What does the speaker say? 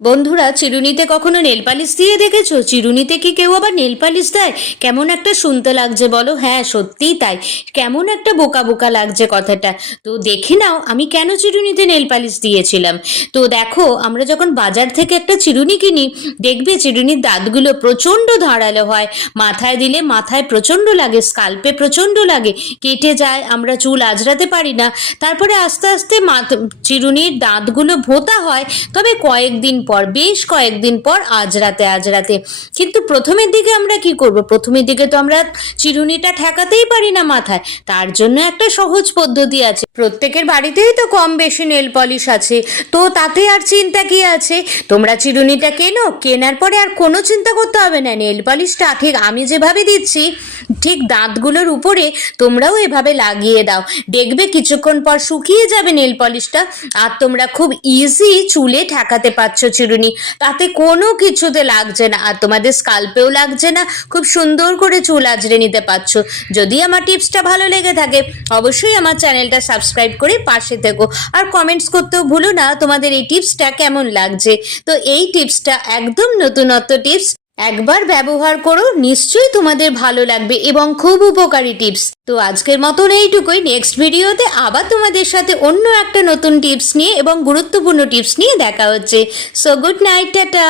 বন্ধুরা, চিরুনিতে কখনো nail polish দিয়ে দেখেছো? চিরুনিতে কি কেউ আবার নেল পালিশ দেয়? কেমন একটা শুনতে লাগছে বলো? হ্যাঁ, সত্যিই তাই। কেমন একটা বোকা বোকা লাগছে কথাটা। তো দেখে নাও আমি কেন চিরুনিতে নেল পালিশ দিয়েছিলাম। তো দেখো, আমরা যখন বাজার থেকে একটা চিরুনি কিনি, দেখবে চিরুনির দাঁতগুলো প্রচণ্ড ধারালো হয়। মাথায় দিলে মাথায় প্রচণ্ড লাগে, স্কাল্পে প্রচণ্ড লাগে, কেটে যায়, আমরা চুল আঁচড়াতে পারি না। তারপরে আস্তে আস্তে চিরুনির দাঁতগুলো ভোঁতা হয়, তবে বেশ কয়েকদিন পর আজরাতে আজরাতে। কিন্তু প্রথমের দিকে আমরা কি করব? প্রথমের দিকে তো আমরা চিরুনিটা ঠেকাতেই পারি না মাথায়। তার জন্য একটা সহজ পদ্ধতি আছে। প্রত্যেকের বাড়িতেই তো কম বেশি নেল পলিশ আছে, তো তাতে আর চিন্তা কি আছে? তোমরা চিরুনিটা কেনার পরে আর কোনো চিন্তা করতে হবে না। নেল পলিশটা ঠিক আমি যেভাবে দিচ্ছি, ঠিক দাঁতগুলোর উপরে তোমরাও এভাবে লাগিয়ে দাও। দেখবে কিছুক্ষণ পর শুকিয়ে যাবে নেল পলিশটা, আর তোমরা খুব ইজি চুলে ঠেকাতে পারছো চিরুনি। তাতে কোনো কিছুতে লাগছে না, আর তোমাদের স্কাল্পেও লাগছে না। খুব সুন্দর করে চুল আঁচড়ে নিতে পারছো। যদি আমার টিপসটা ভালো লেগে থাকে, অবশ্যই আমার চ্যানেলটা সাবস্ক্রাইব করে পাশে থেকো। আর কমেন্টস করতেও ভুলো না তোমাদের এই টিপসটা কেমন লাগছে। তো এই টিপসটা একদম নতুনত্ব টিপস, একবার ব্যবহার করো, নিশ্চয়ই তোমাদের ভালো লাগবে এবং খুব উপকারী টিপস। তো আজকের মতন এইটুকুই। নেক্সট ভিডিওতে আবার তোমাদের সাথে অন্য একটা নতুন টিপস নিয়ে এবং গুরুত্বপূর্ণ টিপস নিয়ে দেখা হচ্ছে। So good night, tata.